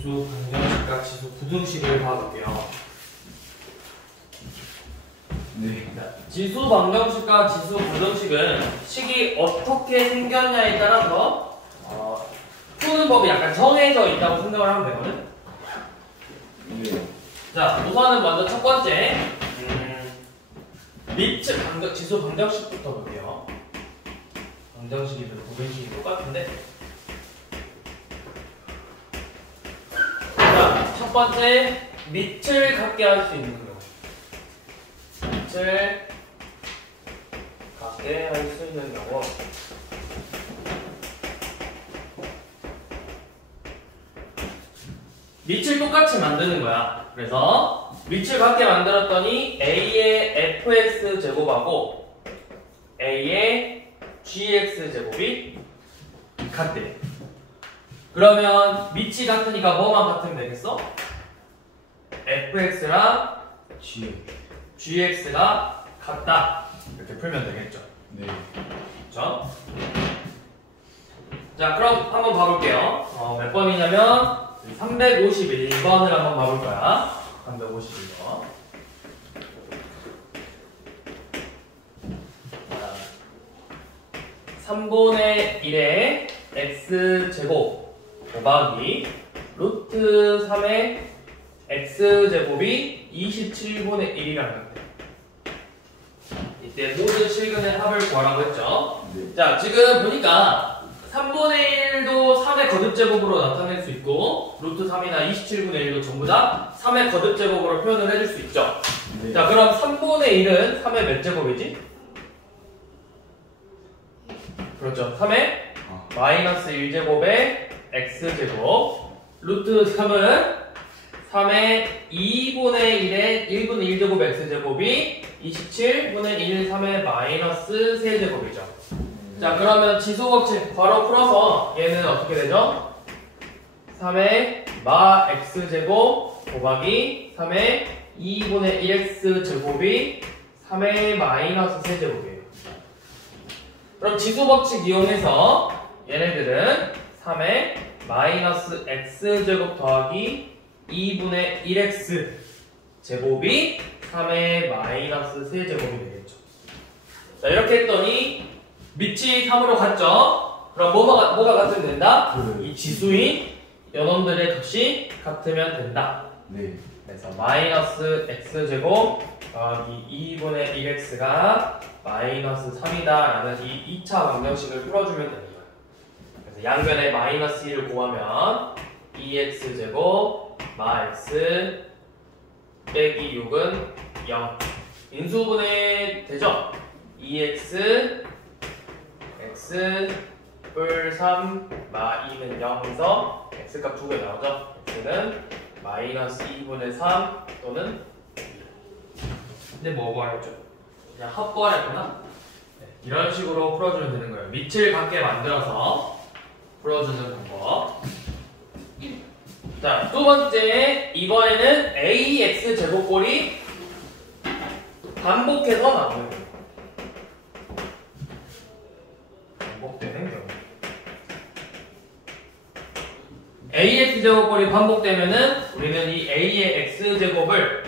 지수 방정식과 지수 부등식을 봐볼게요. 네. 자, 지수 방정식과 지수 부등식은 식이 어떻게 생겼냐에 따라서 푸는 법이 약간 정해져 있다고 생각을 하면 되거든. 네. 자, 우선은 먼저 첫 번째 지수 방정식부터 볼게요. 방정식이든 부등식이 똑같은데. 자, 첫 번째 밑을 갖게 할 수 있는 경우. 밑을 갖게 할 수 있는 경우. 밑을 똑같이 만드는 거야. 그래서 밑을 갖게 만들었더니 A의 fx 제곱하고 A의 gx 제곱이 같대. 그러면 밑이 같으니까 뭐만 같으면 되겠어? fx랑 gx가 같다. 이렇게 풀면 되겠죠. 네. 그렇죠? 자, 그럼 한번 봐볼게요. 몇 번이냐면 351번을 한번 봐볼 거야. 351번. 3분의 1의 x제곱 곱하기 루트 3의 x제곱이 27분의 1이라는 건데, 이때 모든 실근의 합을 구하라고 했죠. 네. 자, 지금 보니까 3분의 1도 3의 거듭제곱으로 나타낼 수 있고 루트 3이나 27분의 1도 전부 다 3의 거듭제곱으로 표현을 해줄 수 있죠. 네. 자, 그럼 3분의 1은 3의 몇 제곱이지? 그렇죠. 3의 마이너스 1제곱의 x제곱, 루트 3은 3의 2분의 1의 1분의 1제곱 x제곱이 27분의 1, 3의 마이너스 3제곱이죠. 자, 그러면 지수법칙 바로 풀어서 얘는 어떻게 되죠? 3의 마 x제곱 곱하기 3의 2분의 1x제곱이 3의 마이너스 3제곱이에요. 그럼 지수법칙 이용해서 얘네들은 3의 마이너스 x제곱 더하기 2분의 1x 제곱이 3의 마이너스 3제곱이 되겠죠. 자, 이렇게 했더니 밑이 3으로 갔죠? 그럼 뭐가 같으면 된다? 이 지수인 연원들의 값이 같으면 된다. 네. 그래서 마이너스 x제곱 더하기 2분의 1x가 마이너스 3이다 라는 이 2차 방정식을 풀어주면 되는 거예요. 그래서 양변에 마이너스 1을 구하면 2x제곱 마 x 빼기 6은 0. 인수분해 되죠? 2x x 뿔 3 마 2는 0에서 x값 2개 나오죠? x는 마이너스 2분의 3 또는 2. 근데 뭐 구하랬죠? 그냥 합 구하랬구나? 네, 이런 식으로 풀어주면 되는 거예요. 밑을 같게 만들어서 풀어주는 방법. 자, 두 번째, 이번에는 ax 제곱꼴이 반복해서 나오는 거예요. 반복되는 경우. ax 제곱꼴이 반복되면은 우리는 이 a의 x 제곱을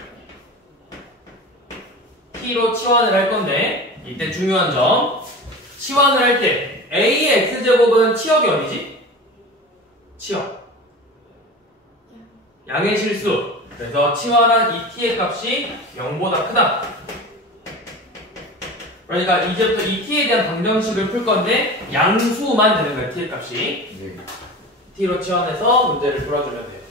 t로 치환을 할 건데, 이때 중요한 점, 치환을 할 때 a의 x 제곱은 치역이 어디지? 치역. 양의 실수. 그래서 치환한 이 t의 값이 0보다 크다. 그러니까 이제부터 이 t에 대한 방정식을 풀 건데 양수만 되는 거예요. t의 값이. 네. t로 치환해서 문제를 풀어주면 돼요.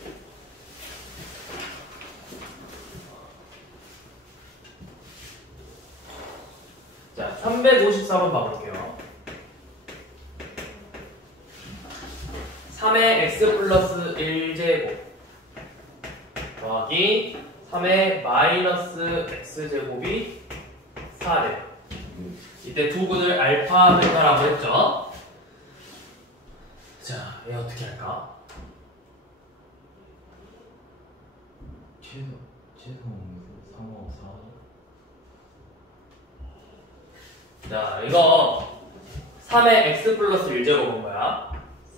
자, 354번 봐볼게요. 3의 x 플러스 1제곱 더하기 3의 마이너스 x제곱이 4래. 이때 두 근을 알파 베타라고 했죠. 자, 얘 어떻게 할까? 최소 3, 5, 4. 자, 이거 3의 x 플러스 1제곱인 거야.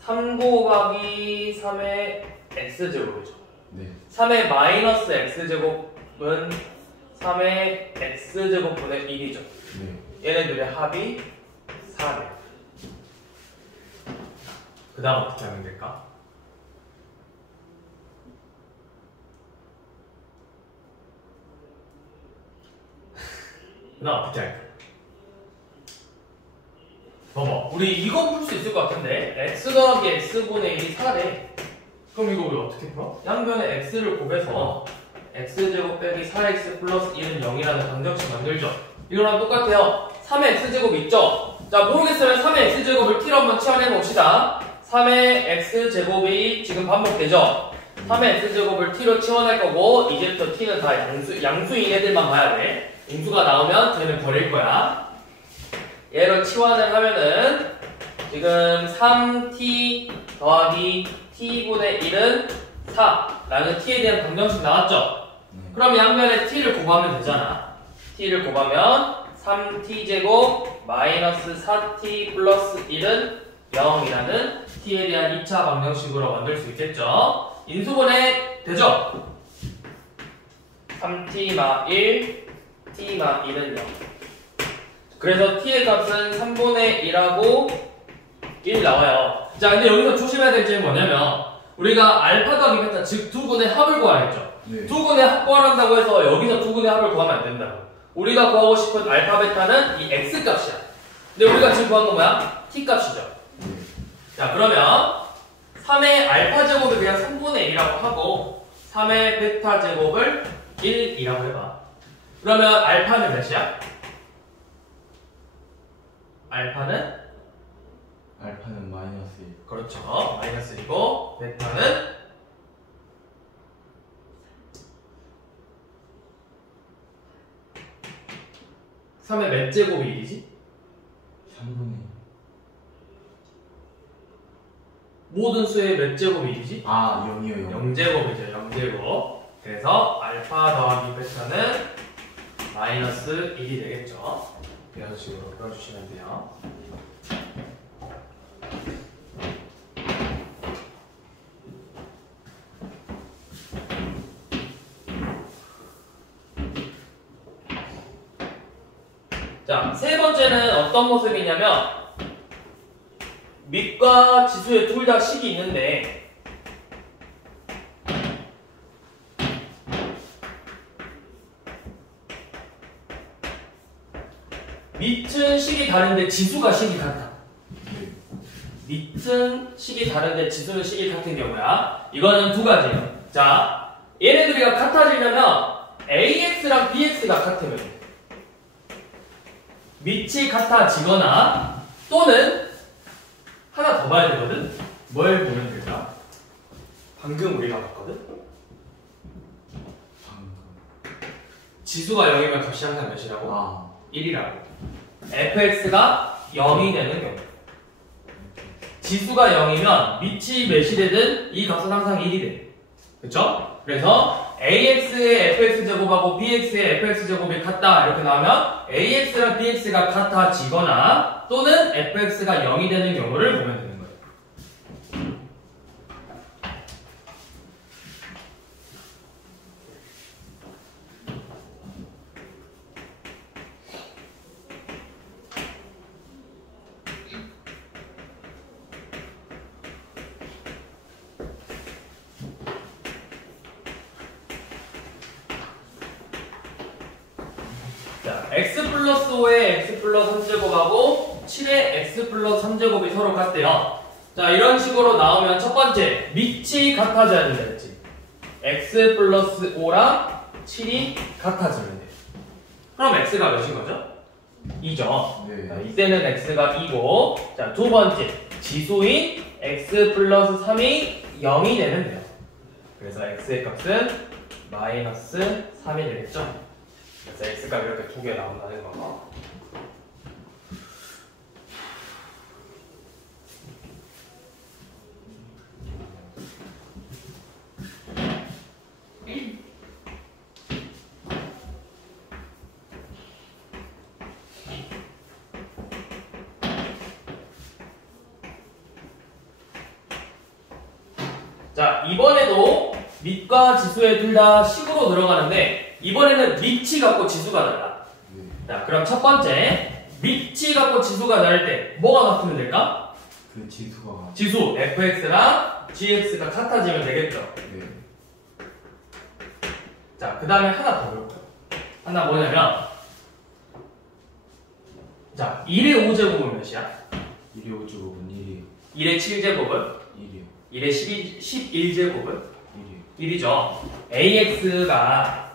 3 곱하기 3의 x제곱이죠. 네. 3의 마이너스 x제곱은 3의 x제곱분의 1이죠. 네. 얘네들의 합이 4네. 그 다음 어떻게 하면 될까? 그 다음 어떻게 할까? 봐봐, 우리 이건 풀 수 있을 것 같은데 x 더하기 x분의 1이 4래. 그럼 이거 우리 어떻게 풀어? 양변에 x를 곱해서 x제곱 빼기 4x 플러스 1은 0이라는 방정식 만들죠. 이거랑 똑같아요. 3의 x제곱 있죠? 자, 모르겠으면 3의 x제곱을 t로 한번 치환해 봅시다. 3의 x제곱이 지금 반복되죠? 3의 x제곱을 t로 치환할 거고, 이제부터 t는 다 양수인 애들만 봐야 돼. 인수가 나오면 쟤는 버릴 거야. 얘를 치환을 하면은 지금 3t 더하기 t분의 1은 4라는 t에 대한 방정식 나왔죠? 그럼 양면에 t를 곱하면 되잖아. t를 곱하면 3t제곱 마이너스 4t 플러스 1은 0이라는 t에 대한 2차 방정식으로 만들 수 있겠죠? 인수분해 되죠? 3t 마 1, t 마 1은 0. 그래서 t의 값은 3분의 1하고 1 나와요. 자, 근데 여기서 조심해야 될 점이 뭐냐면 우리가 알파 더하기 베타, 즉 두 군의 합을 구하겠죠. 네. 두 군의 합 구하란다고 해서 여기서 두 군의 합을 구하면 안 된다고. 우리가 구하고 싶은 알파 베타는 이 x 값이야. 근데 우리가 지금 구한 건 뭐야? t 값이죠. 자, 그러면 3의 알파 제곱을 그냥 3분의 1이라고 하고 3의 베타 제곱을 1이라고 해봐. 그러면 알파는 몇이야? 알파는 마이너스 1. 그렇죠. 마이너스 1이고 베타는 3의 몇 제곱이 1이지? 3분의 1. 모든 수의 몇 제곱이 1이지? 아, 0이요, 0. 0제곱이죠. 0제곱. 그래서 알파 더하기 베타는 마이너스 1이 되겠죠. 이런 식으로 풀어주시면 돼요. 자, 세 번째는 어떤 모습이냐면 밑과 지수에 둘 다 식이 있는데 밑은 식이 다른데 지수가 식이 같아. 밑은 식이 다른데 지수는 식이 같은 경우야. 이거는 두 가지예요. 자, 얘네들이가 같아지려면 AX랑 BX가 같으면 돼. 밑이 같아지거나 또는 하나 더 봐야 되거든? 뭘 보면 될까? 방금 우리가 봤거든? 지수가 0이면 값이 항상 몇이라고? 아, 1이라고. fx가 0이 되는 경우. 지수가 0이면 밑이 몇이 되든 이 값은 항상 1이 돼. 그쵸? 그래서 ax의 fx제곱하고 bx의 fx제곱이 같다 이렇게 나오면 ax랑 bx가 같아지거나 또는 fx가 0이 되는 경우를 보면 되는 거예요. 자, x 플러스 5의 x 플러스 3제곱하고 7의 x 플러스 3제곱이 서로 같대요. 자, 이런 식으로 나오면 첫 번째, 밑이 같아져야 된다 했지. x 플러스 5랑 7이 같아지면 돼. 그럼 x가 몇인 거죠? 2죠. 네. 자, 이때는 x가 2고, 자, 두 번째, 지수인 x 플러스 3이 0이 되면 돼요. 그래서 x의 값은 마이너스 3이 되겠죠? 그래서 x값이 이렇게 두 개 나온다는 거. 자, 이번에도 밑과 지수에 둘 다 식으로 들어가는데 이번에는 밑이 같고 지수가 달라. 네. 자, 그럼 첫 번째 밑이 같고 지수가 다를 때 뭐가 같으면 될까? 그 지수가. 지수 fx랑 gx가 같아지면 되겠죠. 네. 자, 그 다음에 하나 더 볼게요. 하나 뭐냐면 자, 1의 5제곱은 몇이야? 1의 5제곱은 1이에요. 1의 7제곱은? 1이요. 1의 11제곱은? 1이요. 1이죠. AX가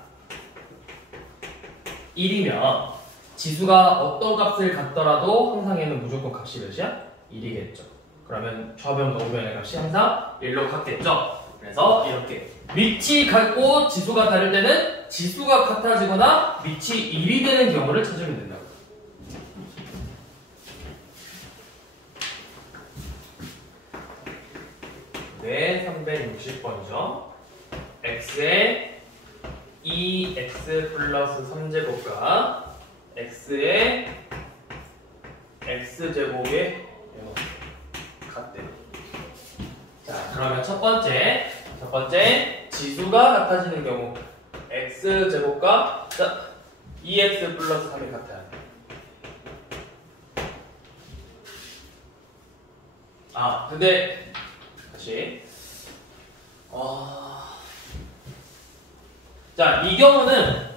1이면 지수가 어떤 값을 갖더라도 항상 얘는 무조건 값이 몇이야? 1이겠죠. 그러면 좌변과 우변의 값이 항상 1로 같겠죠. 그래서 이렇게 밑이 같고 지수가 다를 때는 지수가 같아지거나 밑이 1이 되는 경우를 찾으면 된다고. 네, 360번이죠. x에 2x 플러스 3제곱과 x에 x제곱의 같대요. 자, 그러면 첫 번째 지수가 같아지는 경우 x제곱과 2x 플러스 3이 같아야 돼. 아, 근데 다시 자, 이 경우는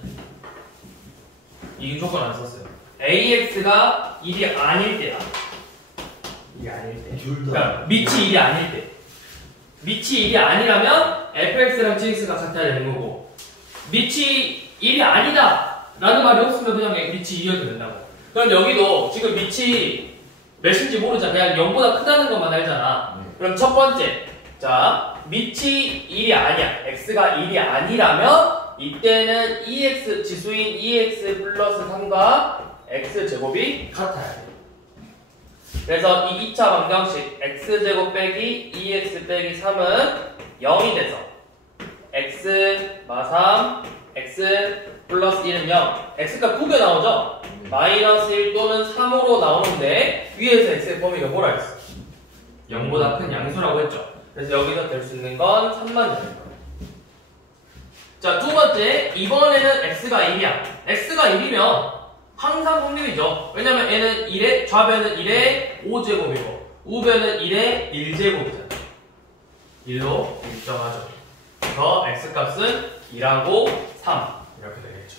이 조건 안 썼어요. AX가 1이 아닐 때야. 1이 아닐 때. 둘 다. 그러니까 밑이 1이 아닐 때. 밑이 1이 아니라면 fx랑 gx가 같아야 되는 거고, 밑이 1이 아니다 라는 말이 없으면 그냥 밑이 2여도 된다고. 그럼 여기도 지금 밑이 몇인지 모르잖아. 그냥 0보다 크다는 것만 알잖아. 네. 그럼 첫 번째, 자, 밑이 1이 아니야. x가 1이 아니라면 이때는 지수인 2x 플러스 3과 x제곱이 같아야 돼. 그래서 이 2차 방정식 x제곱 빼기 2x 빼기 3은 0이 돼서 x 마 3, x 플러스 1은 0. x가 9개 나오죠? 네. 마이너스 1 또는 3으로 나오는데 위에서 x의 범위가 뭐라 했어? 0보다 큰 양수라고 했죠. 그래서 여기서 될 수 있는 건 3만 되는 거예요. 자, 두 번째, 이번에는 x가 1이야. x가 1이면 항상 확률이죠. 왜냐면 얘는 1의, 좌변은 1의 5제곱이고 우변은 1의 1제곱이잖아. 1로 일정하죠. 그래서 x값은 2하고 3 이렇게 되겠죠.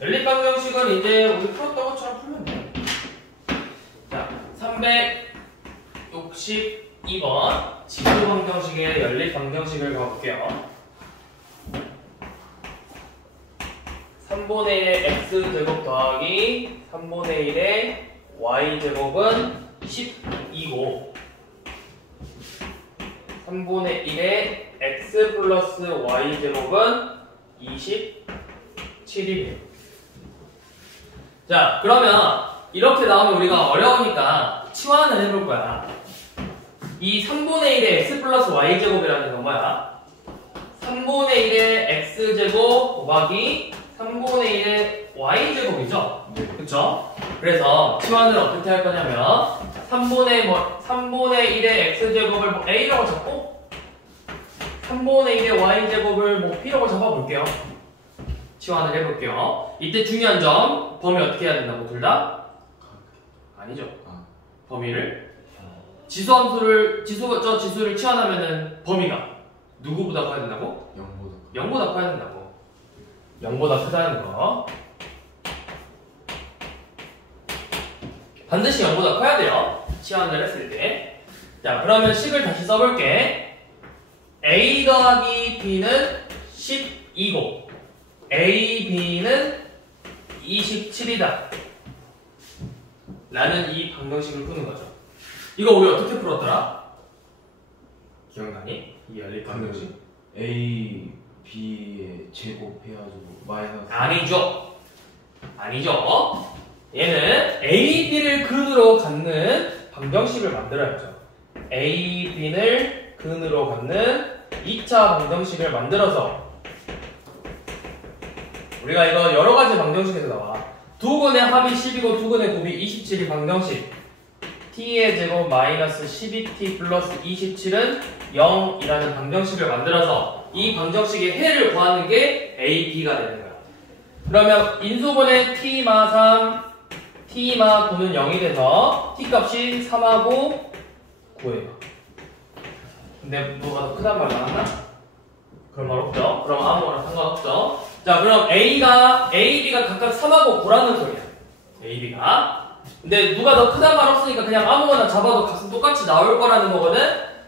연립방정식은 이제 우리 풀었던 것처럼 풀면 돼요. 자, 362번 지수방정식의 연립방정식을 가볼게요. 3분의 1의 x제곱 더하기 3분의 1의 y제곱은 12고 3분의 1의 x 플러스 y제곱은 27이래요. 자, 그러면 이렇게 나오면 우리가 어려우니까 치환을 해볼 거야. 이 3분의 1의 x 플러스 y제곱이라는 건 뭐야? 3분의 1의 x제곱 곱하기 3분의 1의 y제곱이죠? 네. 그쵸? 그래서 치환을 어떻게 할 거냐면 3분의 1의 x제곱을 a라고 잡고 3분의 1의 y제곱을 b라고 잡아볼게요. 치환을 해볼게요. 이때 중요한 점, 범위 어떻게 해야 된다고? 둘 다? 아니죠. 범위를 지수를 치환하면은 범위가 누구보다 커야 된다고? 0보다 커야 된다고. 0보다 크다는 거. 반드시 0보다 커야 돼요. 치환을 했을 때. 자, 그러면 식을 다시 써볼게. a 더하기 b는 12고 a, b는 27이다 라는 이 방정식을 푸는 거죠. 이거 우리 어떻게 풀었더라? 기억나니? 이 연립 방정식? A, B의 제곱 해가지고 마이너스. 아니죠. 얘는 A, B를 근으로 갖는 방정식을 만들어야죠. A, B를 근으로 갖는 2차 방정식을 만들어서 우리가 이거 여러가지 방정식에서 나와. 두 근의 합이 10이고 두 근의 곱이 27이 방정식 t의 제곱 마이너스 12t 플러스 27은 0이라는 방정식을 만들어서 이 방정식의 해를 구하는 게 a, b가 되는 거야. 그러면 인수분해 t마 3, t마 9는 0이 돼서 t 값이 3하고 9예요. 근데 뭐가 더 크단 말 나왔나? 그런 말 없죠? 그럼 아무거나 상관없죠? 자, 그럼 A가, A, B가 각각 3하고 9라는 소리야. A, B가. 근데 누가 더 크단 말 없으니까 그냥 아무거나 잡아도 값은 똑같이 나올 거라는 거거든?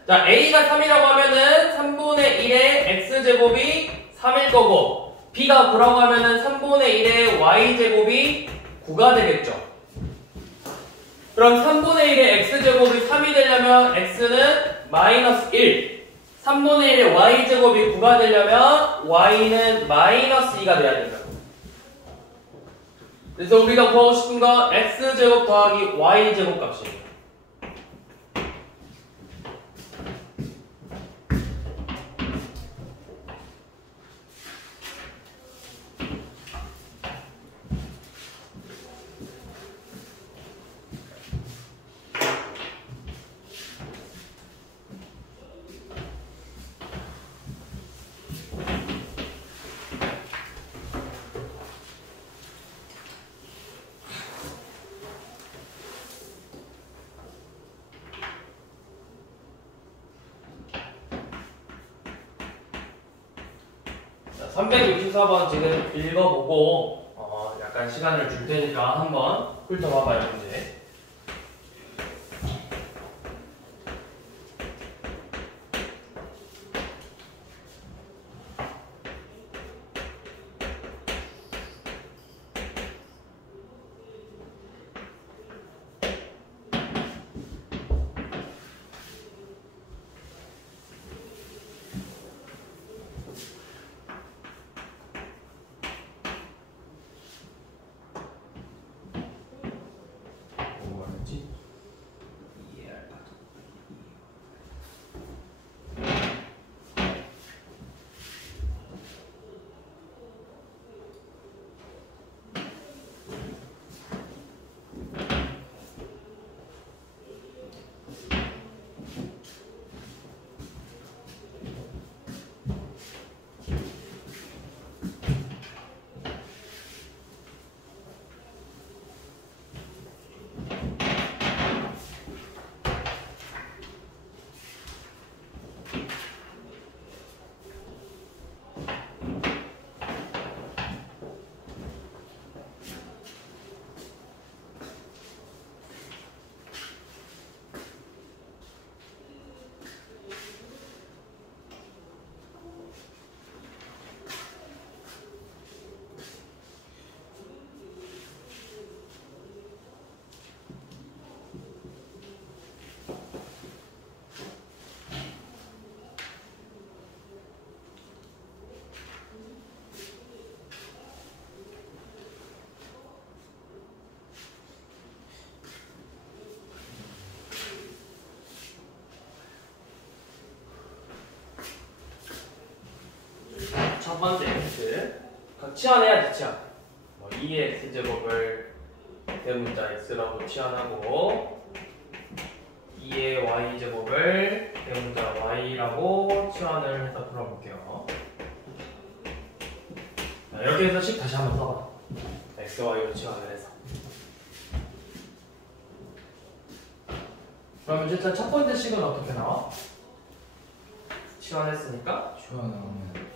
자, A가 3이라고 하면은 3분의 1의 X제곱이 3일 거고, B가 9라고 하면은 3분의 1의 Y제곱이 9가 되겠죠. 그럼 3분의 1의 X제곱이 3이 되려면 X는 마이너스 1. 3분의 1의 y제곱이 9가 되려면 y는 마이너스 2가 돼야 된다. 그래서 우리가 구하고 싶은 건 x제곱 더하기 y제곱 값이에요. 자, 364번 지금 읽어보고 약간 시간을 줄 테니까 한번 훑어봐봐요, 문제. 첫 번째 x 치환해야지. 치환. 2의 x제곱을 대문자 x라고 치환하고 2의 y제곱을 대문자 y라고 치환을 해서 풀어볼게요. 자, 이렇게 해서 식 다시 한번 써봐. x, y로 치환을 해서. 그러면 일단 첫 번째 식은 어떻게 나와? 치환했으니까 치환하면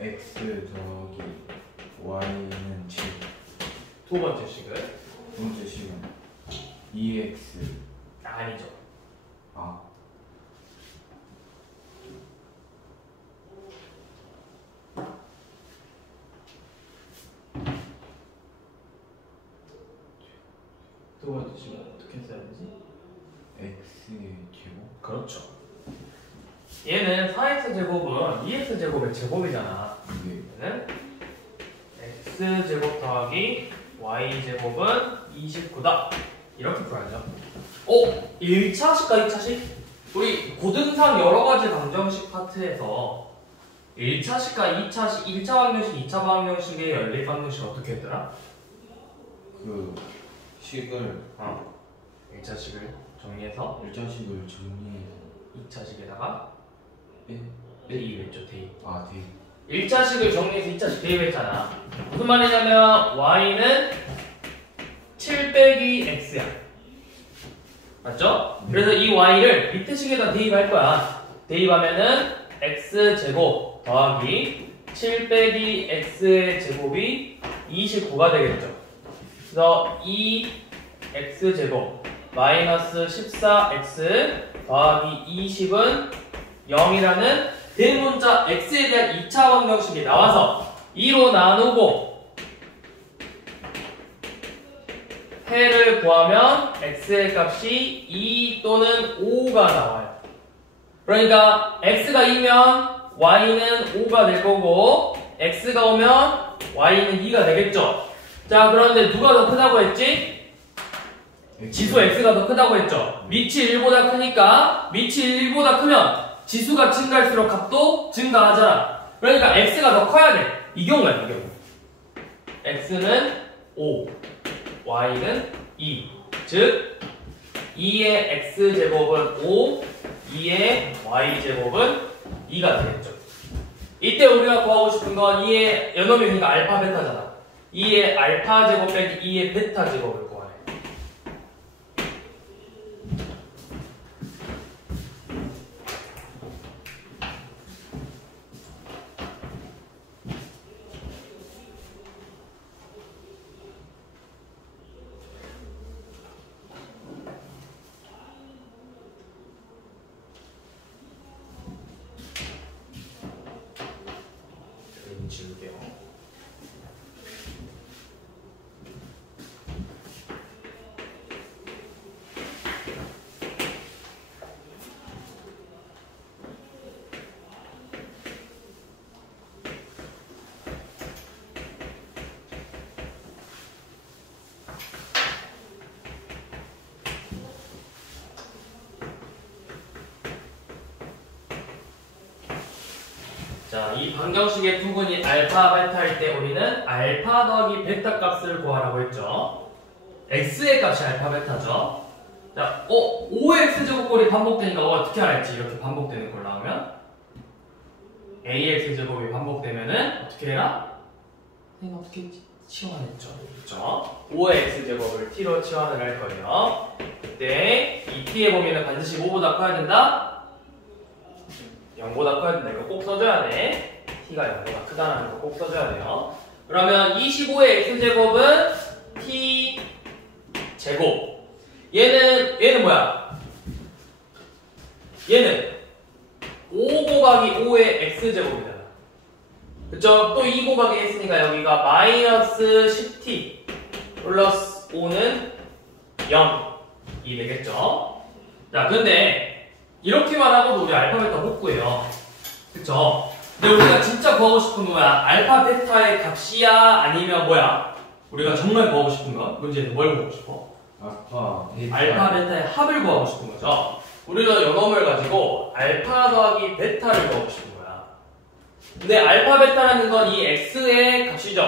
x 더하기 y는 7. 두 번째 식은? 두 번째 식은 2x. 아니죠. 아. 두 번째 식은 어떻게 써야 되지? x의 제곱? 그렇죠. 얘는 4x제곱은 2x제곱의 제곱이잖아. 얘는 x제곱 더하기 y제곱은 29다. 이렇게 풀어야죠. 1차식과 2차식? 우리 고등상 여러가지 방정식 파트에서 1차식과 2차식, 1차 방정식, 2차 방정식의 연립 방정식 어떻게 했더라? 그 식을 1차식을 정리해서 1자식을 정리해서 2차식에다가 예? 대입했죠, 대입. 아, 네. 1차식을 정리해서 2차식 대입했잖아. 무슨 말이냐면 y는 7 빼기 x야. 맞죠? 그래서 이 y를 밑에 식에다 대입할 거야. 대입하면은 x제곱 더하기 7 빼기 x의 제곱이 29가 되겠죠. 그래서 2x제곱 마이너스 14x 더하기 20은 0이라는 대문자 x에 대한 2차 방정식이 나와서 2로 나누고 해를 구하면 x의 값이 2 또는 5가 나와요. 그러니까 x가 2면 y는 5가 될 거고 x가 오면 y는 2가 되겠죠. 자, 그런데 누가 더 크다고 했지? 지수 x가 더 크다고 했죠. 밑이 1보다 크니까 밑이 1보다 크면 지수가 증가할수록 값도 증가하잖아. 그러니까 x가 더 커야 돼. 이 경우야, 이 경우. x는 5, y는 2. 즉 2의 x제곱은 5, 2의 y제곱은 2가 되겠죠. 이때 우리가 구하고 싶은 건 2의 연놈이니까 알파 베타잖아. 2의 알파 제곱 빼기 2의 베타 제곱을 구하래. 지울게요. 자, 이 방정식의 부분이 알파, 베타일 때 우리는 알파 더하기 베타 값을 구하라고 했죠. x의 값이 알파, 베타죠. 자, 5x제곱꼴이 반복되니까 어떻게 알았지? 이렇게 반복되는 걸 나오면 ax제곱이 반복되면은 어떻게 해라? 내가 어떻게 치환했죠? 그렇죠? 5x제곱을 t로 치환을 할 거예요. 그때 이 t의 범위는 반드시 5보다 커야 된다? 0보다 커야 된다. 이거 꼭 써줘야 돼. t가 0보다 크다는 거 꼭 써줘야 돼요. 그러면 25의 x제곱은 t 제곱. 얘는 뭐야? 얘는 5 곱하기 5의 x제곱이잖아. 그쵸? 또 2 곱하기 했으니까 여기가 마이너스 10t 플러스 5는 0이 되겠죠? 자, 근데 이렇게만 하고도 우리 알파, 베타 못 구해요. 그쵸? 근데 우리가 진짜 구하고 싶은 건 뭐야? 알파, 베타의 값이야? 아니면 뭐야? 우리가 정말 구하고 싶은 건? 문제에서 뭘 구하고 싶어? 알파, 베타. 알파, 베타의 합을 구하고 싶은 거죠. 우리는 요놈을 가지고 알파 더하기 베타를 구하고 싶은 거야. 근데 알파, 베타라는 건 이 x의 값이죠.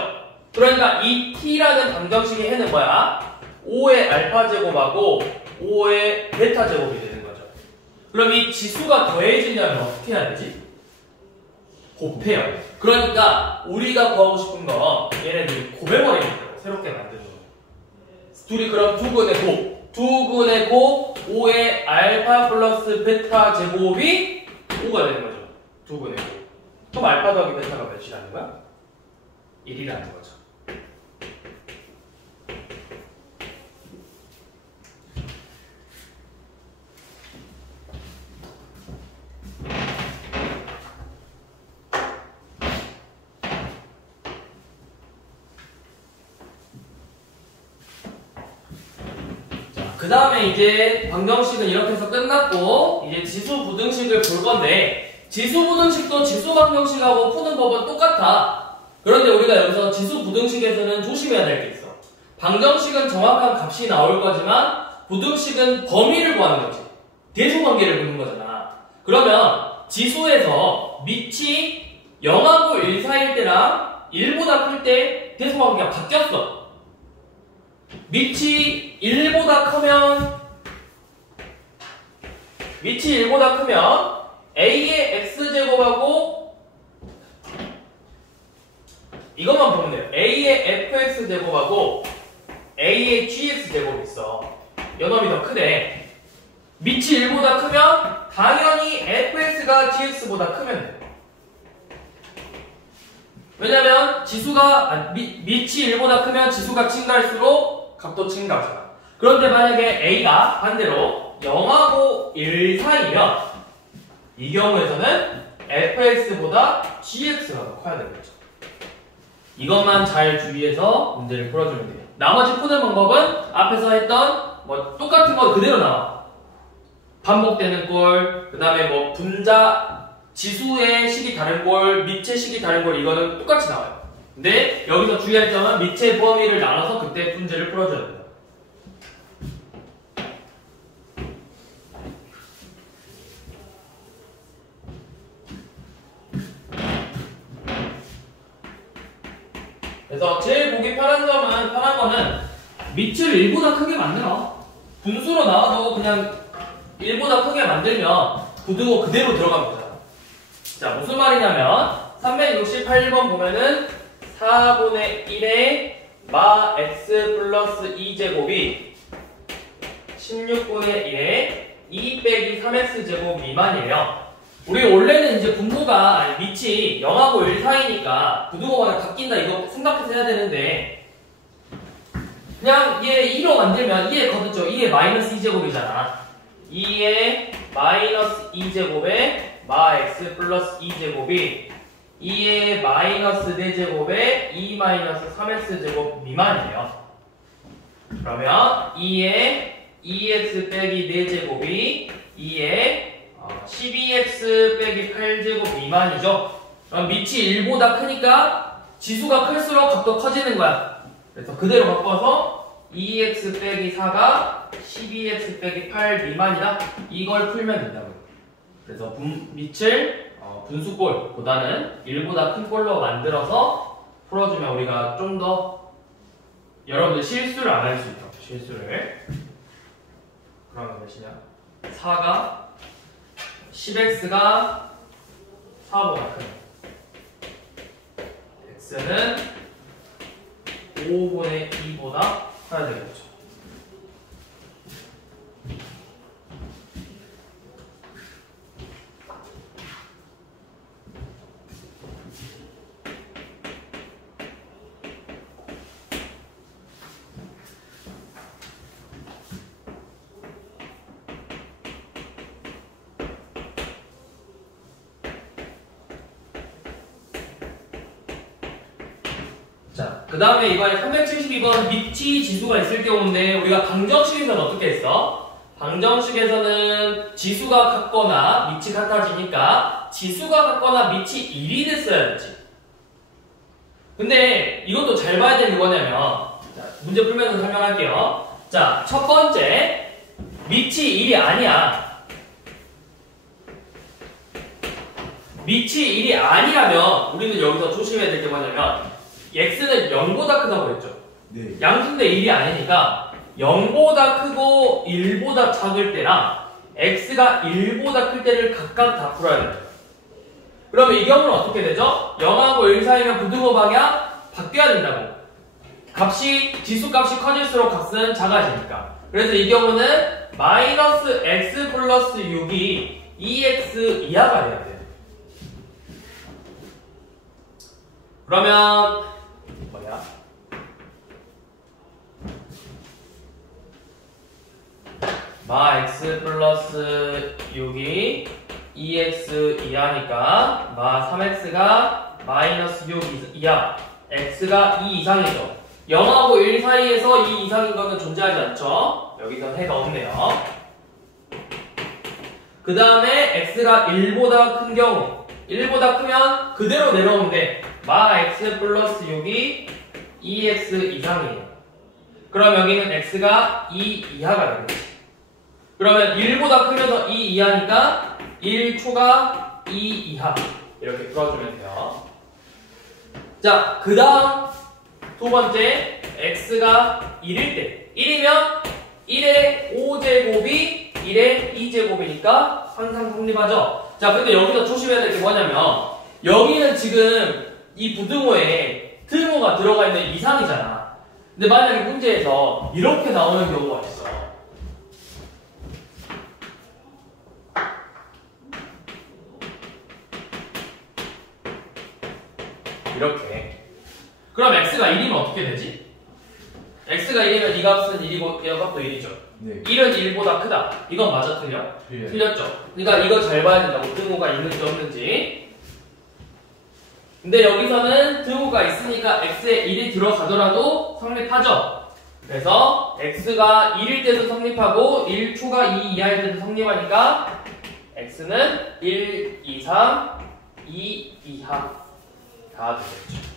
그러니까 이 t라는 방정식의 해는 뭐야? 5의 알파 제곱하고 5의 베타 제곱이 되는 거죠. 그럼 이 지수가 더해지려면 어떻게 해야 되지? 곱해요. 그러니까 우리가 구하고 싶은 건 얘네들이 곱해버리는 거예요. 새롭게 만드는 거예요. 둘이 그럼 두근의 곱. 두근의 곱 5의 알파 플러스 베타 제곱이 5가 되는 거죠. 두근의 곱. 그럼 알파 더하기 베타가 몇이라는 거야? 1이라는 거죠. 그 다음에 이제 방정식은 이렇게 해서 끝났고 이제 지수 부등식을 볼 건데 지수 부등식도 지수 방정식하고 푸는 법은 똑같아. 그런데 우리가 여기서 지수 부등식에서는 조심해야 될 게 있어. 방정식은 정확한 값이 나올 거지만 부등식은 범위를 구하는 거지. 대소관계를 보는 거잖아. 그러면 지수에서 밑이 0하고 1 사이일 때랑 1보다 클 때 대소관계가 바뀌었어. 밑이 1보다 크면 A의 X제곱하고 이것만 보면 돼요. A의 FX제곱하고 A의 GX제곱이 있어. 연합이 더 크대. 밑이 1보다 크면 당연히 fx가 gx보다 크면 돼. 왜냐면 지수가 밑이 1보다 크면 지수가 증가할수록 값도 증가하잖아. 그런데 만약에 a가 반대로 0하고 1 사이면 이 경우에서는 fx보다 gx가 더 커야 되겠죠. 이것만 잘 주의해서 문제를 풀어주면 돼요. 나머지 푸는 방법은 앞에서 했던 뭐 똑같은 거 그대로 나와. 반복되는 꼴, 그 다음에 뭐 분자, 지수의 식이 다른 꼴, 밑의 식이 다른 꼴, 이거는 똑같이 나와요. 근데 여기서 주의할 점은 밑의 범위를 나눠서 그때 문제를 풀어줘야 돼요. 그래서 제일 보기 편한 거는 밑을 1보다 크게 만들어. 분수로 나와도 그냥 1보다 크게 만들면 부등호 그대로 들어가면 되잖아. 자, 무슨 말이냐면 368번 보면은 4분의 1의 마 x 플러스 2제곱이 16분의 1의 2 빼기 3x 제곱 미만이에요. 우리 원래는 이제 분모가 밑이 0하고 1 사이니까 부등호가 바뀐다 이거 생각해서 해야 되는데 그냥 얘 2로 만들면 2에 거듭죠. 2에 마이너스 2제곱이잖아. 2에 마이너스 2제곱에 마 x 플러스 2제곱이 2에 마이너스 4제곱에 2 마이너스 3x제곱 미만이에요. 그러면 2에 2x 빼기 4제곱이 2에 12x 빼기 8제곱 미만이죠. 그럼 밑이 1보다 크니까 지수가 클수록 값도 커지는 거야. 그래서 그대로 바꿔서 2x 빼기 4가 12x 빼기 8 미만이다. 이걸 풀면 된다고요. 그래서 밑을 분수꼴보다는 1보다 큰 꼴로 만들어서 풀어주면 우리가 좀 더 여러분들 실수를 안 할 수 있죠. 실수를. 그러면 몇이냐? 4가 10x가 4보다 큰 x는 5분의 2보다 커야 되겠죠. 자, 그 다음에 이번에 372번 밑이 지수가 있을 경우인데 우리가 방정식에서는 어떻게 했어? 방정식에서는 지수가 같거나 밑이 같아지니까 지수가 같거나 밑이 1이 됐어야 됐지. 근데 이것도 잘 봐야 되는 게 뭐냐면 자, 문제 풀면서 설명할게요. 자, 첫 번째 밑이 1이 아니야. 밑이 1이 아니라면 우리는 여기서 조심해야 될 게 뭐냐면 x는 0보다 크다고 했죠. 네. 양수인데 1이 아니니까 0보다 크고 1보다 작을 때랑 x가 1보다 클 때를 각각 다 풀어야 돼요. 그러면 이 경우는 어떻게 되죠? 0하고 1 사이면 부등호 방향 바뀌어야 된다고. 지수값이 커질수록 값은 작아지니까. 그래서 이 경우는 마이너스 x 플러스 6이 2x 이하가 돼야 돼요. 그러면 뭐야? 마 x 플러스 6이 2x 이하니까 마 3x가 마이너스 6 이하 x가 2 이상이죠. 0하고 1 사이에서 2 이상인 거는 존재하지 않죠. 여기서 해가 없네요. 그 다음에 x가 1보다 큰 경우 1보다 크면 그대로 내려오면 돼. 마 x 플러스 6이 2x 이상이에요. 그럼 여기는 x가 2 이하가 되겠지. 그러면 1보다 크면서 2 이하니까 1 초과 2 이하 이렇게 풀어주면 돼요. 자, 그 다음 두 번째 x가 1일 때 1이면 1의 5제곱이 1의 2제곱이니까 항상 성립하죠. 자, 근데 여기서 조심해야 될 게 뭐냐면 여기는 지금 이 부등호에 등호가 들어가 있는 이상이잖아. 근데 만약에 문제에서 이렇게 나오는 경우가 있어. 이렇게. 그럼 x가 1이면 어떻게 되지? x가 1이면 이 값은 1이고 이 값도 1이죠. 네. 1은 1보다 크다. 이건 맞아, 틀려? 틀려요. 틀렸죠. 그러니까 이거 잘 봐야 된다고. 등호가 있는지 없는지. 근데 여기서는 등호가 있으니까 x에 1이 들어가더라도 성립하죠. 그래서 x가 1일 때도 성립하고 1 초과 2 이하일 때도 성립하니까 x는 1 이상 2 이하 다 되겠죠.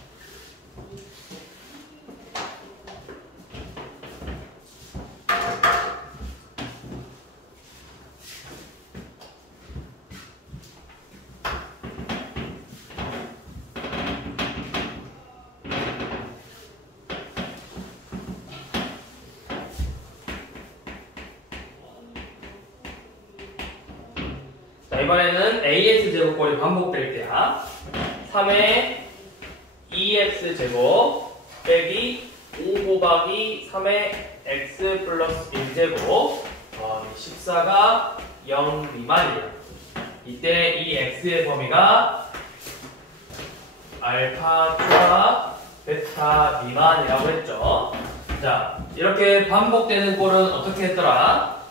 자, 이번에는 AX제곱꼴이 반복될 때야. 3의 2X제곱 빼기 5 곱하기 3의 X 플러스 1제곱 14가 0 미만이야. 이때 이 X의 범위가 알파 초과 베타 미만이라고 했죠. 자, 이렇게 반복되는 꼴은 어떻게 했더라?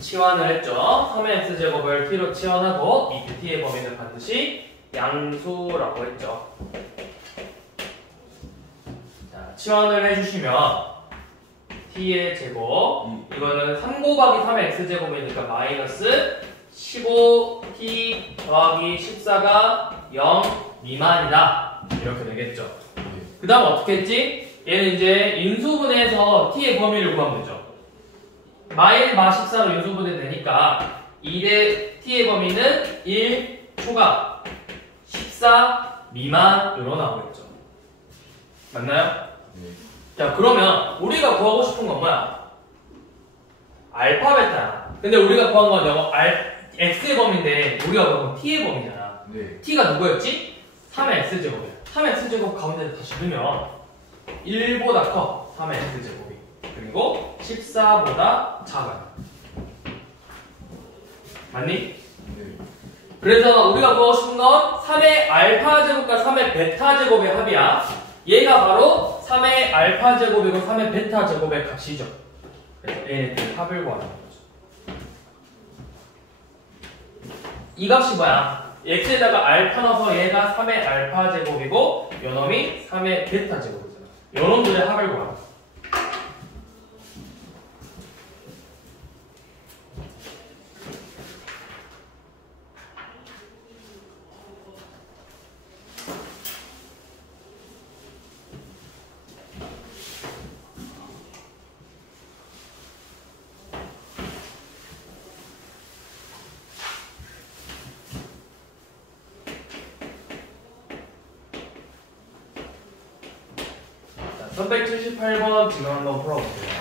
치환을 했죠. 3의 x제곱을 t로 치환하고 이 t의 범위는 반드시 양수라고 했죠. 자, 치환을 해주시면 t의 제곱 이거는 3 곱하기 3의 x제곱이니까 마이너스 15t 더하기 14가 0 미만이다. 이렇게 되겠죠. 그 다음 어떻게 했지? 얘는 이제 인수분해해서 t의 범위를 구하면 되죠. 마일 마 14로 인수분해 되니까 2대 t의 범위는 1 초과 14 미만으로 나오겠죠. 맞나요? 네. 자, 그러면 우리가 구하고 싶은 건 뭐야? 알파 베타야. 근데 우리가 구한 건 영어 x의 범위인데 우리가 구한 건 t의 범위잖아. 네. t가 누구였지? 3의 x제곱이야. 3의 x제곱 가운데 다시 넣으면 1보다 커 3의 x제곱이. 그리고 14보다 작아요. 맞니? 네. 그래서 우리가 구하고 싶은 건 3의 알파 제곱과 3의 베타 제곱의 합이야. 얘가 바로 3의 알파 제곱이고 3의 베타 제곱의 값이죠. 그래서 얘네들 합을 구하는 거죠. 이 값이 뭐야? x에다가 알파 넣어서 얘가 3의 알파 제곱이고 요놈이 3의 베타 제곱이잖아. 요놈들의 합을 구하는 거야. 자, 378번 지금 한번 풀어볼게요.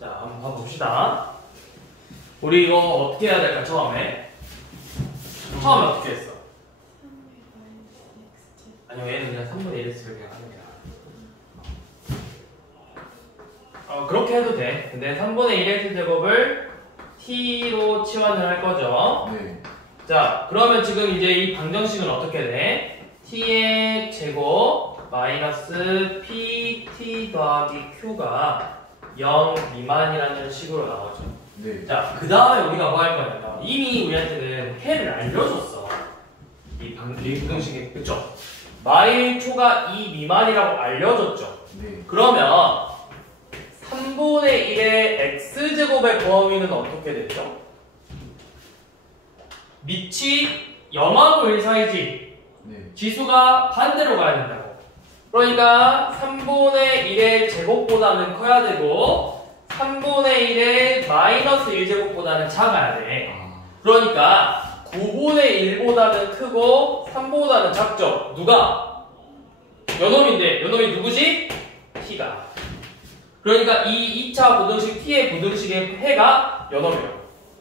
자, 한번 봐봅시다. 우리 이거 어떻게 해야 될까, 처음에? 처음에 어떻게 했어? 아니요, 얘는 그냥 3분의 1 했으면 그냥 하는 거야. 그렇게 해도 돼. 근데 3분의 1x 제곱을 t로 치환을 할 거죠. 네. 자, 그러면 지금 이제 이 방정식은 어떻게 돼? t의 제곱 마이너스 pt 더하기 q가 0 미만이라는 식으로 나오죠. 네. 자, 그 다음에 우리가 뭐 할 거냐면 이미 우리한테는 해를 알려줬어. 이 방정식에, 그쵸? 마일 초가 2 미만이라고 알려줬죠. 네. 그러면 3분의 1의 x제곱의 범위는 어떻게 되죠? 밑이 0하고 1 사이지. 네. 지수가 반대로 가야 된다고. 그러니까 3분의 1의 제곱보다는 커야 되고 3분의 1의 마이너스 1제곱보다는 작아야 돼. 아. 그러니까 9분의 1보다는 크고 3보다는 작죠. 누가? 요놈인데 요놈이 누구지? t가. 그러니까 이 2차 부등식 t의 부등식의 해가 요놈이에요.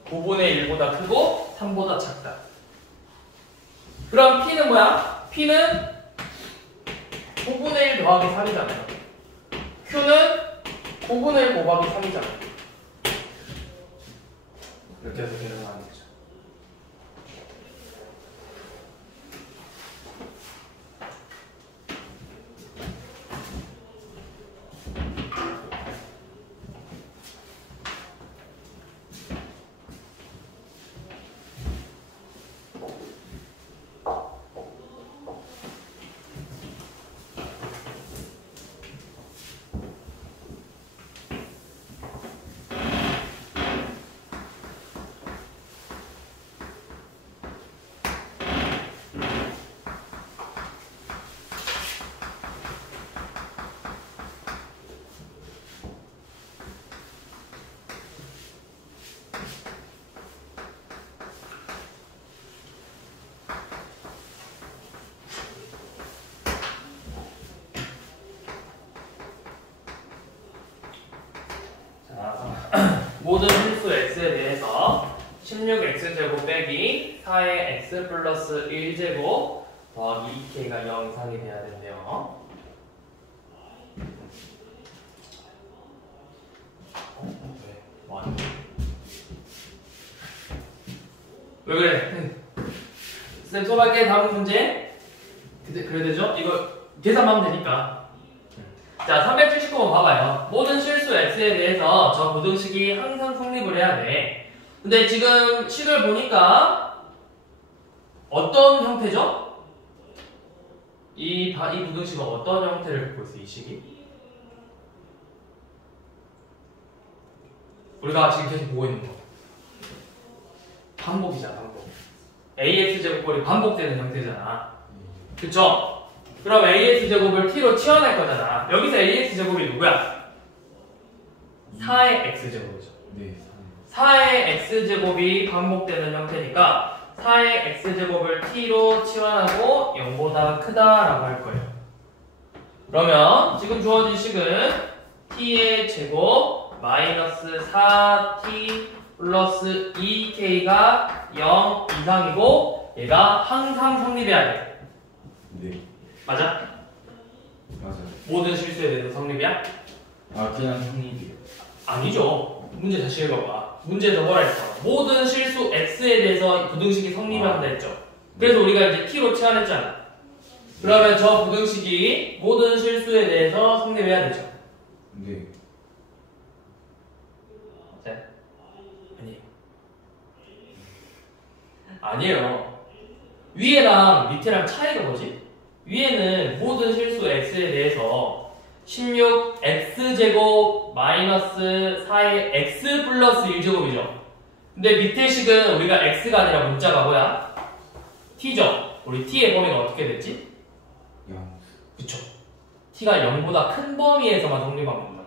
9분의 1보다 크고 3보다 작다. 그럼 p는 뭐야? p는 9분의 1 더하기 3이잖아요. q는 9분의 1 곱하기 3이잖아요. 이렇게 해서 계산하는 거죠. 모든 실수 x에 대해서 16x제곱 빼기 4의 x 플러스 1제곱 더하기 2k가 0 이상이 돼야 된대요. 왜? 뭐하는 거야? 왜 그래? 쌤 수업할게. 다음 문제. 그래 되죠? 이거 계산만 하면 되니까. 자, 379번 봐봐요. 모든 실수 x에 대해서 저 부등식이 항상 성립을 해야 돼. 근데 지금 식을 보니까 어떤 형태죠? 이 부등식은 어떤 형태를 갖고 있어, 이 식이? 우리가 지금 계속 보고 있는 거. 반복이잖아, 반복. ax제곱꼴이 반복되는 형태잖아. 그쵸? 그럼 ax제곱을 t로 치환할 거잖아. 여기서 ax제곱이 누구야? 4의 x제곱이죠. 네. 4의 x제곱이 반복되는 형태니까 4의 x제곱을 t로 치환하고 0보다 크다라고 할 거예요. 그러면 지금 주어진 식은 t의 제곱 마이너스 4t 플러스 2k가 0 이상이고 얘가 항상 성립해야 돼. 네. 맞아? 맞아요. 모든 실수에 대해서 성립이야? 아, 그냥 성립이요. 아니죠. 문제 다시 읽어봐. 문제에서 뭐라 했어? 모든 실수 x에 대해서 부등식이 성립한다 했죠. 그래서 우리가 이제 t로 치환했잖아. 그러면 저 부등식이 모든 실수에 대해서 성립해야 되죠. 네. 네? 아니에요. 위에랑 밑에랑 차이가 뭐지? 위에는 모든 실수 x에 대해서 16x제곱 마이너스 4의 x 플러스 1제곱이죠. 근데 밑에 식은 우리가 x가 아니라 문자가 뭐야? t죠. 우리 t의 범위가 어떻게 됐지? 0. 그쵸. t가 0보다 큰 범위에서만 성립한 겁니다.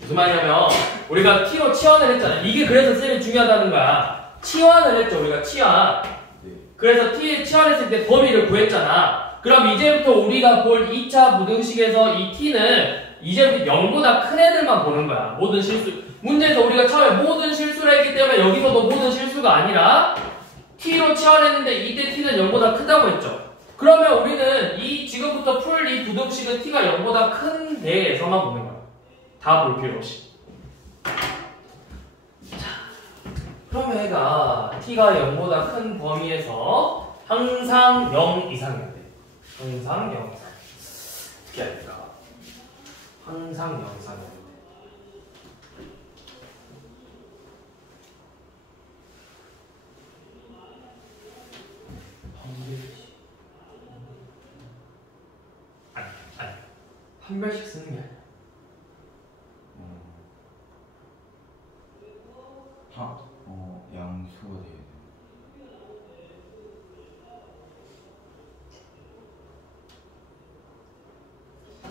무슨 말이냐면 우리가 t로 치환을 했잖아. 이게 그래서 쌤이 중요하다는 거야. 치환을 했죠. 우리가 치환. 네. 그래서 t에 치환했을 때 범위를 구했잖아. 그럼 이제부터 우리가 볼 2차 부등식에서 이 t는 이제부터 0보다 큰 애들만 보는 거야. 모든 실수. 문제에서 우리가 처음에 모든 실수를 했기 때문에 여기서도 모든 실수가 아니라 t로 치환했는데 이때 t는 0보다 크다고 했죠. 그러면 우리는 이 지금부터 풀 이 부등식은 t가 0보다 큰 데에서만 보는 거야. 다 볼 필요 없이. 그러면 얘가 t가 0보다 큰 범위에서 항상 0 이상이어야 돼. 항상 0 이상. 어떻게 해야 될까? 항상 0 이상이어야 돼. 아니. 판별식 쓰는 게 아니야. 양수가 돼야 돼.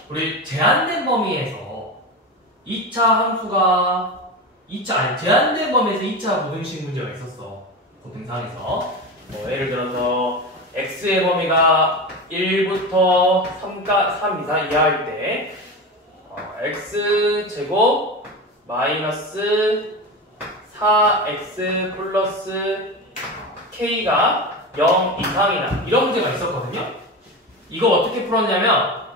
우리 제한된 범위에서 2차 함수가 제한된 범위에서 2차 부등식 문제가 있었어. 고등상에서 예를 들어서 x의 범위가 1부터 3 이상 이하일 때 x 제곱 마이너스 4x 플러스 k가 0 이상이나 이런 문제가 있었거든요. 이거 어떻게 풀었냐면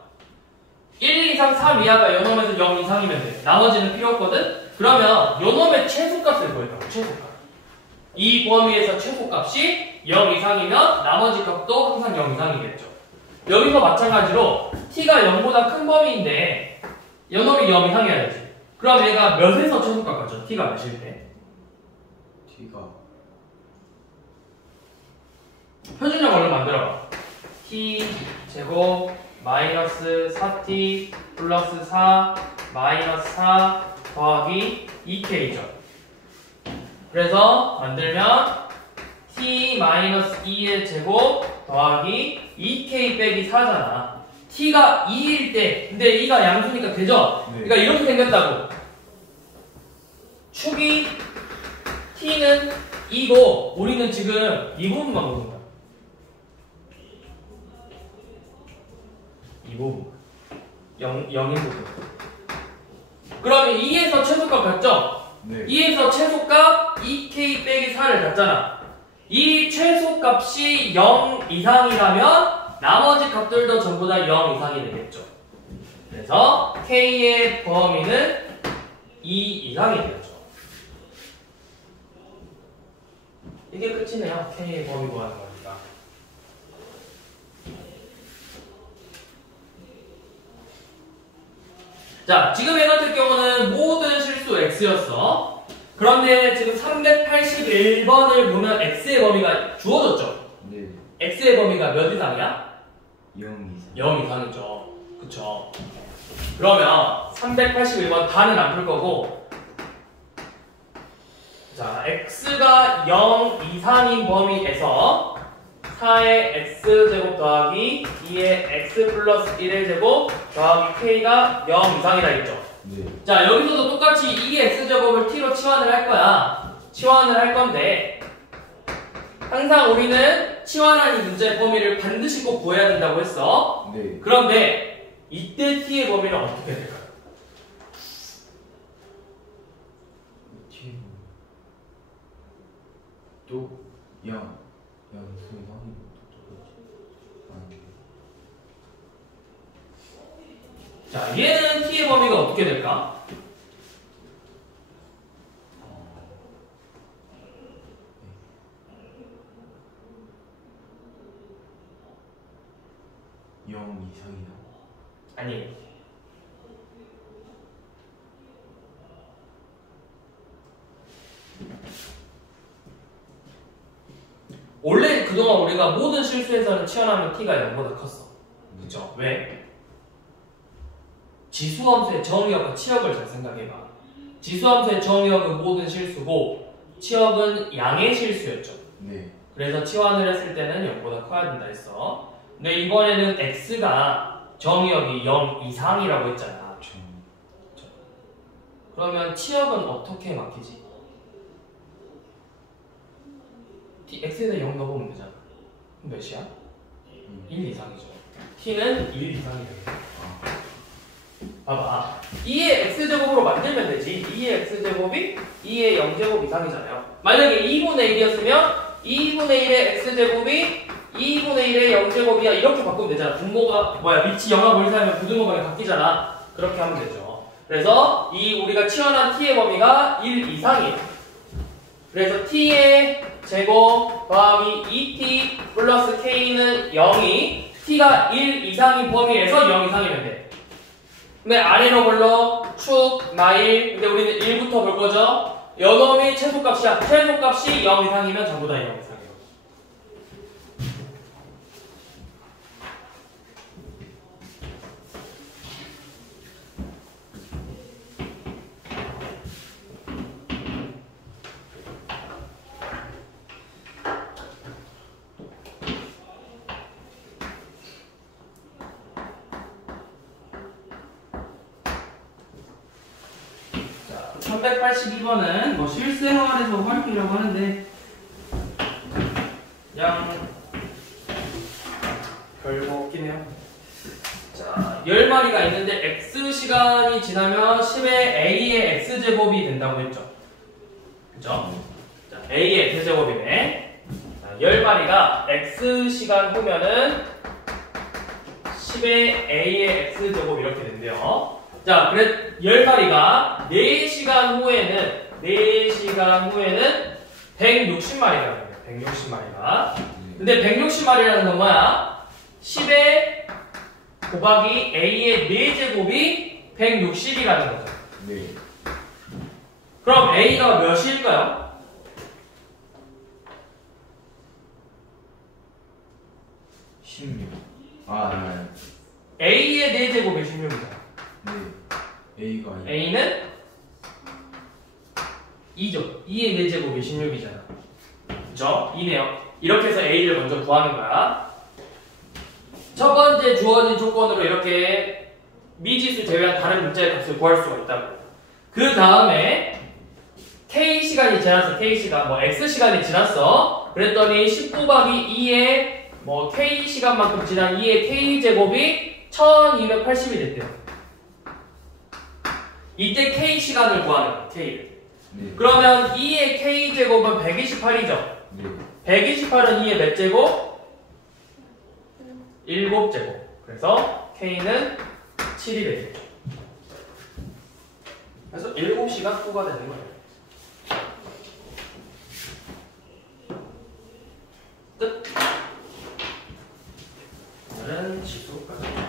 1 이상 3 이하가 요놈에서 0 이상이면 돼. 나머지는 필요 없거든? 그러면 요놈의 최소값을 구해봐. 최소값. 이 범위에서 최소값이 0 이상이면 나머지 값도 항상 0 이상이겠죠. 여기서 마찬가지로 t가 0보다 큰 범위인데 요놈이 0 이상이어야 되지. 그럼 얘가 몇에서 최소값 같죠? t가 몇일 때? t가 표준형 얼른 만들어봐. t 제곱 마이너스 4t 플러스 4 마이너스 4 더하기 2k죠. 그래서 만들면 t 마이너스 2의 제곱 더하기 2k 빼기 4잖아. t가 2일 때, 근데 2가 양수니까 되죠? 네. 그러니까 이렇게 생겼다고. 축이 t는 2고 우리는 지금 이 부분만 보는 거야. 이 부분 0인 부분. 그러면 2에서 최소값 같죠? 네. 2에서 최소값 2k 빼기 4를 갖잖아. 이 최소값이 0 이상이라면 나머지 값들도 전부 다 0 이상이 되겠죠. 그래서 k의 범위는 2 이상이 되겠죠. 이게 끝이네요. k의 범위 구하는 거니까. 자, 지금 얘 같은 경우는 모든 실수 x였어. 그런데 지금 381번을 보면 x의 범위가 주어졌죠? 네. x의 범위가 몇 이상이야? 0 이상. 0 이상이죠. 그쵸? 그러면 381번 다는 안 풀 거고, 자, x가 0 이상인 범위에서 4의 x제곱 더하기 2의 x 플러스 1의 제곱 더하기 k가 0 이상이라 했죠. 네. 자, 여기서도 똑같이 2의 x제곱을 t로 치환을 할 거야. 치환을 할 건데 항상 우리는 치환한 이 문자의 범위를 반드시 꼭 구해야 된다고 했어. 네. 그런데 이때 t의 범위는 어떻게 될까요? t 또 양수가 자, 얘는 t의 범위가 어떻게 될까? 이상이야. 아니, 원래 그동안 우리가 모든 실수에서는 치환하면 t가 0보다 컸어. 그쵸? 왜? 지수함수의 정의역과 치역을 잘 생각해봐. 지수함수의 정의역은 모든 실수고 치역은 양의 실수였죠. 네. 그래서 치환을 했을 때는 0보다 커야 된다 했어. 근데 이번에는 x가 정의역이 0 이상이라고 했잖아. 그러면 치역은 어떻게 막히지? x에다 0 넣어보면 되잖아. 그럼 몇이야? 1 이상이죠. t는 1 이상이 되겠다. 봐봐. 2의 x제곱으로 만들면 되지. 2의 x제곱이 2의 0제곱 이상이잖아요. 만약에 2분의 1이었으면 2분의 1의 x제곱이 2분의 1의 0제곱이야. 이렇게 바꾸면 되잖아. 분모가 밑이 0하고 1 사이면 부등호방이 바뀌잖아. 그렇게 하면 되죠. 그래서 이 우리가 치환한 t의 범위가 1 이상이에요. 그래서 t의 제곱 더하기 2t 플러스 k는 0이 t가 1 이상인 범위에서 0 이상이면 돼. 근데 아래로 불러 축, 마일. 근데 우리는 1부터 볼 거죠. 연놈이 최소값이야. 최소값이 0 이상이면 전부 다 0 이상이에요. 자, 382번은 뭐 실생활에서 활용이라고 하는데 그냥 별거 없긴 해요. 자, 10마리가 있는데 x시간이 지나면 10의 a의 x제곱이 된다고 했죠. 그죠? 자, a의 x제곱이네. 자, 10마리가 x시간 후면은 10의 a의 x제곱 이렇게 된대요. 자, 그래 10마리가 4시간 후에는 160마리가 됩니다. 160마리가. 근데 160마리라는 건 뭐야? 10의 곱하기 a의 4제곱이 160이라는 거죠. 네. 그럼 a가 몇일까요? 16. a의 4제곱이 16이잖아. 네. A가 아니라. a는 2죠. 2의 4제곱이 16이잖아. 그쵸? 2네요. 이렇게 해서 a를 먼저 구하는 거야. 첫 번째 주어진 조건으로 이렇게 미지수 제외한 다른 문자의 값을 구할 수가 있다고. 그 다음에 K시간이 지났어. K시간. 뭐 X시간이 지났어. 그랬더니 10 곱하기 2의 뭐 K시간만큼 지난 2의 K제곱이 1280이 됐대요. 이때 K시간을 구하는 거야. K를. 네. 그러면 2의 K제곱은 128이죠. 네. 128은 2의 몇 제곱? 7제곱. 그래서 K는 7이 되겠죠. 그래서 7시간 후가 되는 거예요. 끝. 오늘은 지수까지.